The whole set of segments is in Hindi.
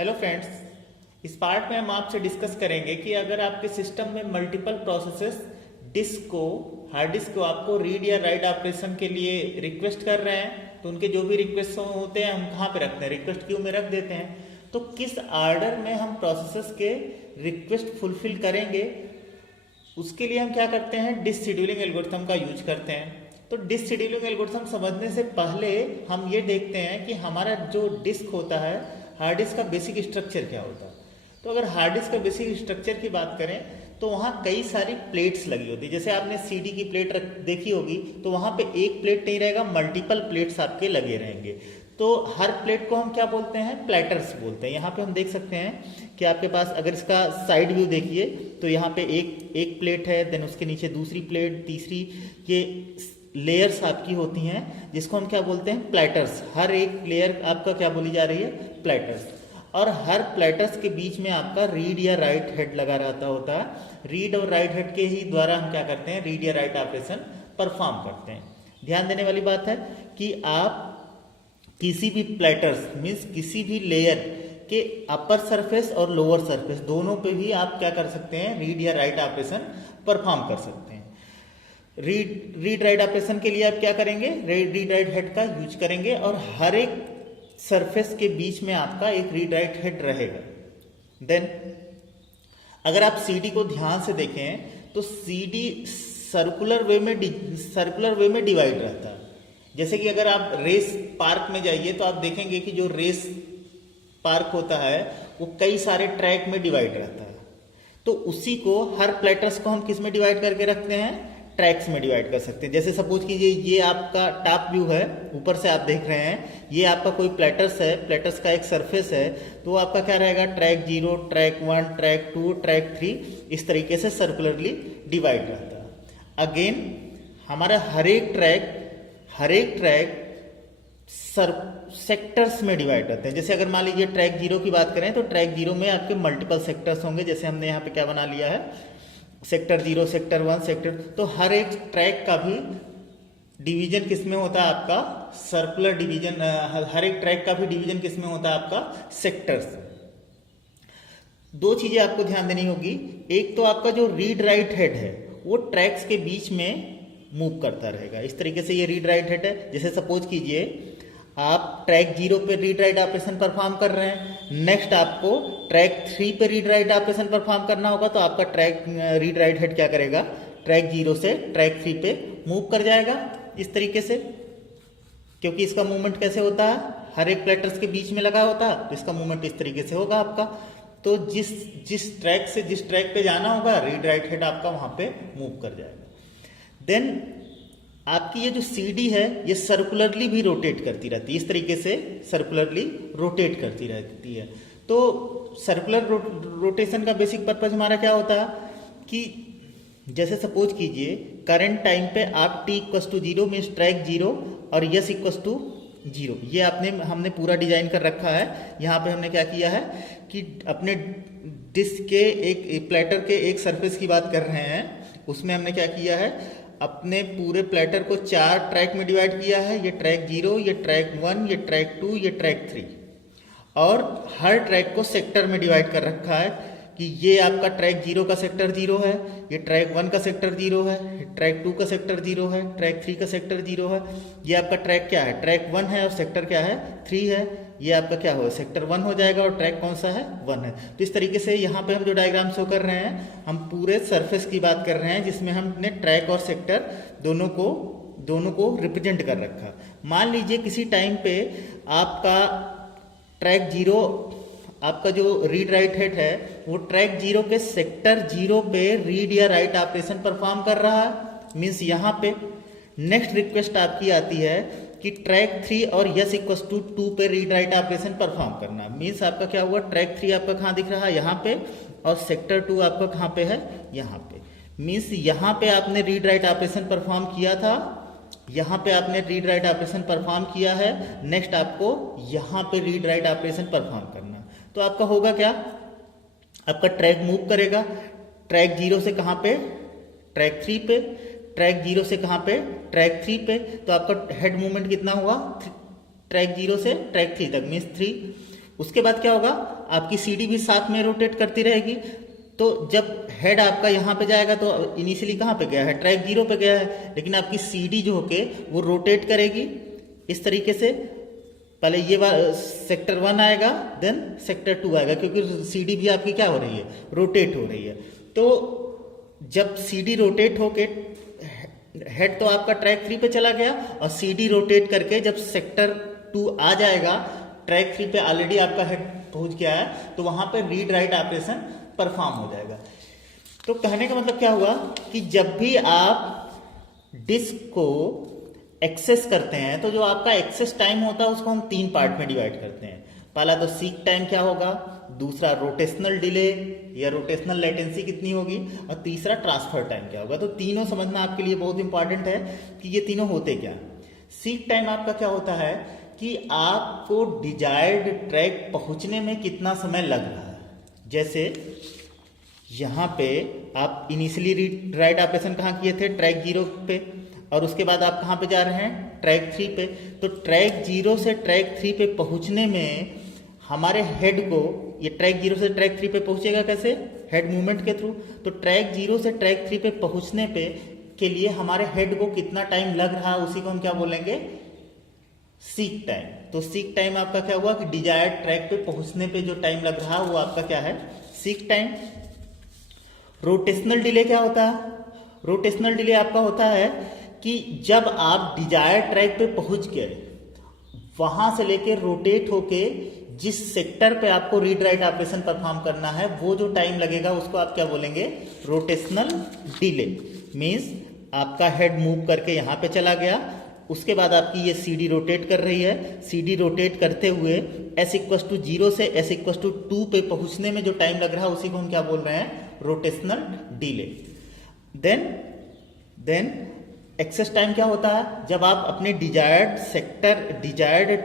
हेलो फ्रेंड्स, इस पार्ट में हम आपसे डिस्कस करेंगे कि अगर आपके सिस्टम में मल्टीपल प्रोसेसेस हार्ड डिस्क को आपको रीड या राइट ऑपरेशन के लिए रिक्वेस्ट कर रहे हैं तो उनके जो भी रिक्वेस्ट होते हैं हम कहाँ पे रखते हैं, रिक्वेस्ट क्यू में रख देते हैं। तो किस ऑर्डर में हम प्रोसेसेस के रिक्वेस्ट फुलफिल करेंगे उसके लिए हम क्या करते हैं, डिस्क शेड्यूलिंग एल्गोरिथम का यूज करते हैं। तो डिस्क शेड्यूलिंग एल्गोरिथम समझने से पहले हम ये देखते हैं कि हमारा जो डिस्क होता है, हार्ड डिस्क का बेसिक स्ट्रक्चर क्या होता है। तो अगर हार्ड डिस्क का बेसिक स्ट्रक्चर की बात करें तो वहाँ कई सारी प्लेट्स लगी होती है। जैसे आपने सीडी की प्लेट देखी होगी तो वहाँ पे एक प्लेट नहीं रहेगा, मल्टीपल प्लेट्स आपके लगे रहेंगे। तो हर प्लेट को हम क्या बोलते हैं, प्लेटर्स बोलते हैं। यहाँ पे हम देख सकते हैं कि आपके पास अगर इसका साइड व्यू देखिए तो यहाँ पे एक प्लेट है, देन उसके नीचे दूसरी प्लेट, तीसरी, ये लेयर्स आपकी होती हैं जिसको हम क्या बोलते हैं, प्लेटर्स। हर एक लेयर आपका क्या बोली जा रही है, प्लेटर्स। और हर प्लेटर्स के बीच में आपका रीड या राइट हेड लगा रहता होता है। रीड और राइट हेड के ही द्वारा हम क्या करते हैं, रीड या राइट ऑपरेशन परफॉर्म करते हैं। ध्यान देने वाली बात है कि आप किसी भी प्लेटर्स मीन्स किसी भी लेयर के अपर सरफेस और लोअर सरफेस दोनों पे भी आप क्या कर सकते हैं, रीड या राइट ऑपरेशन परफॉर्म कर सकते हैं। रीड राइट ऑपरेशन के लिए आप क्या करेंगे, रीड राइट हेड का यूज करेंगे और हर एक सरफेस के बीच में आपका एक रीड राइट हेड रहेगा। देन अगर आप सीडी को ध्यान से देखें तो सीडी सर्कुलर वे में डिवाइड रहता है। जैसे कि अगर आप रेस पार्क में जाइए तो आप देखेंगे कि जो रेस पार्क होता है वो कई सारे ट्रैक में डिवाइड रहता है। तो उसी को हर प्लेटर्स को हम किस में डिवाइड करके रखते हैं, ट्रैक्स में डिवाइड कर सकते हैं। जैसे सपोज कीजिए ये आपका टॉप व्यू है, ऊपर से आप देख रहे हैं, ये आपका कोई प्लेटर्स है, प्लेटर्स का एक सरफेस है, तो आपका क्या रहेगा, ट्रैक 0, ट्रैक 1, ट्रैक 2, ट्रैक 3, इस तरीके से सर्कुलरली डिवाइड रहता है। अगेन हमारा हर एक ट्रैक सेक्टर्स में डिवाइड रहते हैं। जैसे अगर मान लीजिए ट्रैक 0 की बात करें तो ट्रैक 0 में आपके मल्टीपल सेक्टर्स होंगे। जैसे हमने यहाँ पे क्या बना लिया है, सेक्टर 0, सेक्टर 1, सेक्टर, तो हर एक ट्रैक का भी डिवीजन किसमें होता है, आपका सर्कुलर डिवीजन। हर एक ट्रैक का भी डिवीजन किसमें होता है, आपका सेक्टर्स। दो चीजें आपको ध्यान देनी होगी। एक तो आपका जो रीड राइट हेड है वो ट्रैक्स के बीच में मूव करता रहेगा। इस तरीके से ये रीड राइट हेड है। जैसे सपोज कीजिए आप ट्रैक 0 पे रीड राइट ऑपरेशन परफॉर्म कर रहे हैं, नेक्स्ट आपको ट्रैक 3 पे रीड राइट ऑपरेशन परफॉर्म करना होगा, तो आपका रीड राइट हेड क्या करेगा, ट्रैक 0 से ट्रैक 3 पे मूव कर जाएगा इस तरीके से। क्योंकि इसका मूवमेंट कैसे होता है, हर एक प्लेटर्स के बीच में लगा होता है, तो इसका मूवमेंट इस तरीके से होगा आपका। तो जिस ट्रैक से जिस ट्रैक पे जाना होगा, रीड राइट हेड आपका वहां पे मूव कर जाएगा। देन आपकी ये जो सीडी है ये सर्कुलरली भी रोटेट करती रहती है, इस तरीके से सर्कुलरली रोटेट करती रहती है। तो सर्कुलर रोटेशन का बेसिक पर्पज हमारा क्या होता है कि जैसे सपोज कीजिए करंट टाइम पे आप t equals to 0 means track 0 और यस इक्वस टू 0, ये हमने पूरा डिजाइन कर रखा है। यहाँ पे हमने क्या किया है कि अपने डिस्क के एक प्लेटर के एक सरफेस की बात कर रहे हैं, उसमें हमने क्या किया है, अपने पूरे प्लेटर को 4 ट्रैक में डिवाइड किया है। ये ट्रैक 0, ये ट्रैक 1, ये ट्रैक 2, ये ट्रैक 3, और हर ट्रैक को सेक्टर में डिवाइड कर रखा है कि ये आपका ट्रैक 0 का सेक्टर 0 है, ये ट्रैक 1 का सेक्टर 0 है, ट्रैक 2 का सेक्टर 0 है, ट्रैक 3 का सेक्टर 0 है। ये आपका ट्रैक क्या है, ट्रैक 1 है और सेक्टर क्या है, 3 है। ये आपका क्या हो, सेक्टर 1 हो जाएगा और ट्रैक कौन सा है, 1 है। तो इस तरीके से यहाँ पे हम जो डायग्राम शो कर रहे हैं, हम पूरे सरफेस की बात कर रहे हैं जिसमें हमने ट्रैक और सेक्टर दोनों को रिप्रेजेंट कर रखा। मान लीजिए किसी टाइम पे आपका ट्रैक 0, आपका जो रीड राइट हेड है वो ट्रैक 0 के सेक्टर 0 पे रीड या राइट ऑपरेशन परफॉर्म कर रहा है। मीन्स यहाँ पे नेक्स्ट रिक्वेस्ट आपकी आती है कि ट्रैक 3 और यस इक्वस टू 2 पे रीड राइट ऑपरेशन परफॉर्म करना। मीन्स आपका क्या हुआ, ट्रैक 3 आपका कहाँ दिख रहा है, यहाँ पे, और सेक्टर 2 आपका कहाँ पे है, यहाँ पे। मीन्स यहाँ पे आपने रीड राइट ऑपरेशन परफॉर्म किया था, यहाँ पे आपने रीड राइट ऑपरेशन परफॉर्म किया है, नेक्स्ट आपको यहाँ पे रीड राइट ऑपरेशन परफॉर्म करना। तो आपका होगा क्या, आपका ट्रैक मूव करेगा ट्रैक 0 से कहाँ पे, ट्रैक 3 पे, ट्रैक 0 से कहाँ पे, ट्रैक 3 पे। तो आपका हेड मूवमेंट कितना हुआ, ट्रैक 0 से ट्रैक 3 तक मीन्स 3। उसके बाद क्या होगा, आपकी सीडी भी साथ में रोटेट करती रहेगी। तो जब हेड आपका यहाँ पे जाएगा तो इनिशियली कहाँ पे गया है, ट्रैक 0 पे गया है, लेकिन आपकी सीडी जो होके वो रोटेट करेगी इस तरीके से। पहले ये सेक्टर 1 आएगा, देन सेक्टर 2 आएगा, क्योंकि सीडी भी आपकी क्या हो रही है, रोटेट हो रही है। तो जब सीडी रोटेट होके हेड तो आपका ट्रैक 3 पे चला गया, और सीडी रोटेट करके जब सेक्टर 2 आ जाएगा, ट्रैक 3 पे ऑलरेडी आपका हेड पहुंच गया है, तो वहां पे रीड राइट ऑपरेशन परफॉर्म हो जाएगा। तो कहने का मतलब क्या हुआ कि जब भी आप डिस्क को एक्सेस करते हैं, तो जो आपका एक्सेस टाइम होता है उसको हम 3 पार्ट में डिवाइड करते हैं। पहला तो सीक टाइम क्या होगा, दूसरा रोटेशनल डिले या रोटेशनल लेटेंसी कितनी होगी, और तीसरा ट्रांसफर टाइम क्या होगा। तो तीनों समझना आपके लिए बहुत इंपॉर्टेंट है कि ये तीनों होते क्या। सीक टाइम आपका क्या होता है कि आपको डिजायर्ड ट्रैक पहुंचने में कितना समय लग रहा है। जैसे यहाँ पे आप इनिशियली रीड राइट ऑपरेशन कहाँ किए थे, ट्रैक 0 पे, और उसके बाद आप कहाँ पे जा रहे हैं, ट्रैक 3 पे। तो ट्रैक 0 से ट्रैक 3 पे पहुंचने में हमारे हेड को, ये ट्रैक 0 से ट्रैक 3 पे पहुंचेगा कैसे, हेड मूवमेंट के थ्रू। तो ट्रैक 0 से ट्रैक 3 पे पहुंचने पे के लिए हमारे हेड को कितना टाइम लग रहा है, उसी को हम क्या बोलेंगे, सीक टाइम। तो सीक टाइम आपका क्या हुआ कि डिजायर्ड ट्रैक पे पहुंचने पे जो टाइम लग रहा है वो आपका क्या है, सीक टाइम। रोटेशनल डिले क्या होता है, रोटेशनल डिले आपका होता है कि जब आप डिजायर्ड ट्रैक पे पहुंच गए, वहां से लेकर रोटेट होके जिस सेक्टर पे आपको रीड राइट ऑपरेशन परफॉर्म करना है, वो जो टाइम लगेगा उसको आप क्या बोलेंगे, रोटेशनल डिले। मीन्स आपका हेड मूव करके यहां पे चला गया, उसके बाद आपकी ये सीडी रोटेट कर रही है, सीडी रोटेट करते हुए S=0 से S=2 पे पहुंचने में जो टाइम लग रहा है उसी को हम क्या बोल रहे हैं, rotational delay. Then access time क्या होता है, जब आप अपने डिजायर्ड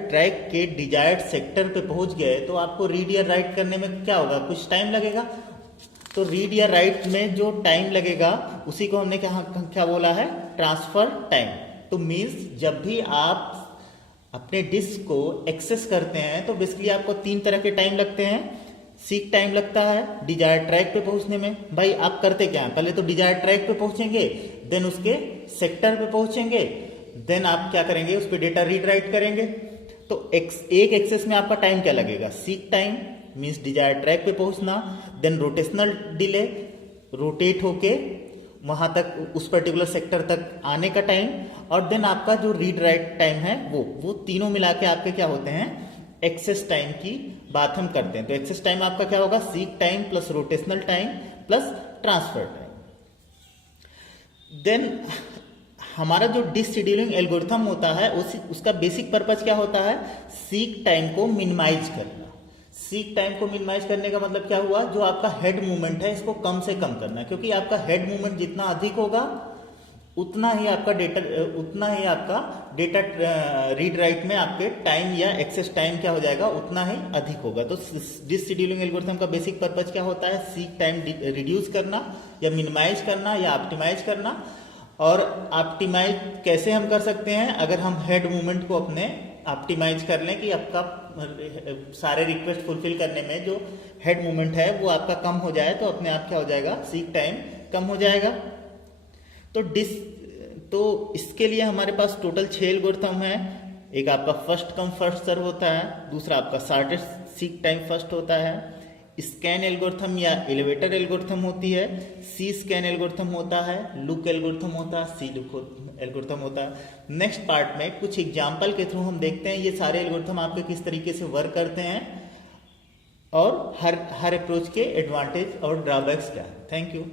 ट्रैक के डिजायर्ड सेक्टर पे पहुंच गए, तो आपको रीड या राइट करने में क्या होगा, कुछ टाइम लगेगा। तो रीड या राइट में जो टाइम लगेगा उसी को हमने क्या बोला है, ट्रांसफर टाइम। तो मीन्स जब भी आप अपने डिस्क को एक्सेस करते हैं तो बेसिकली आपको 3 तरह के टाइम लगते हैं। सीक टाइम लगता है डिजायर ट्रैक पे पहुंचने में। भाई आप करते क्या है, पहले तो डिजायर ट्रैक पे पहुंचेंगे, देन उसके सेक्टर पे पहुंचेंगे, देन आप क्या करेंगे, उस पर डेटा रीड राइट करेंगे। तो एक एक्सेस में आपका टाइम क्या लगेगा, seek time means desire track पे पहुंचना, देन रोटेशनल डिले, रोटेट होके वहां तक उस पर्टिकुलर सेक्टर तक आने का टाइम, और देन आपका जो रीड राइट टाइम है वो तीनों मिला के आपके क्या होते हैं, एक्सेस टाइम की बात हम करते हैं। तो एक्सेस टाइम आपका क्या होगा, seek time plus rotational time plus transfer time. Then हमारा जो डिस्क शेड्यूलिंग एल्गोरिथम होता है उसका बेसिक पर्पज क्या होता है, सीक टाइम को मिनिमाइज करना। सीक टाइम को मिनिमाइज करने का मतलब क्या हुआ, जो आपका हेड मूवमेंट है इसको कम से कम करना है, क्योंकि आपका हेड मूवमेंट जितना अधिक होगा उतना ही आपका डेटा रीड राइट में आपके टाइम या एक्सेस टाइम क्या हो जाएगा, उतना ही अधिक होगा। तो डिस्क शेड्यूलिंग एल्गोरिथम का बेसिक पर्पज क्या होता है, सीक टाइम रिड्यूस करना या मिनिमाइज करना या ऑप्टिमाइज करना। और ऑप्टिमाइज कैसे हम कर सकते हैं, अगर हम हेड मूवमेंट को अपने ऑप्टिमाइज कर लें कि आपका सारे रिक्वेस्ट फुलफिल करने में जो हेड मूवमेंट है वो आपका कम हो जाए, तो अपने आप क्या हो जाएगा, सीक टाइम कम हो जाएगा। तो इसके लिए हमारे पास टोटल 6 एल्गोरिथम है। एक आपका फर्स्ट कम फर्स्ट सर्व होता है, दूसरा आपका शॉर्टेस्ट सीक टाइम फर्स्ट होता है, स्कैन एल्गोरिथम या एलिवेटर एल्गोरिथम होती है, सी स्कैन एल्गोरिथम होता है, लुक एल्गोरिथम होता है, सी लुक एल्गोरिथम होता है। नेक्स्ट पार्ट में कुछ एग्जाम्पल के थ्रू हम देखते हैं ये सारे एल्गोरिथम आपके किस तरीके से वर्क करते हैं और हर अप्रोच के एडवांटेज और ड्रॉबैक्स क्या है। Thank you.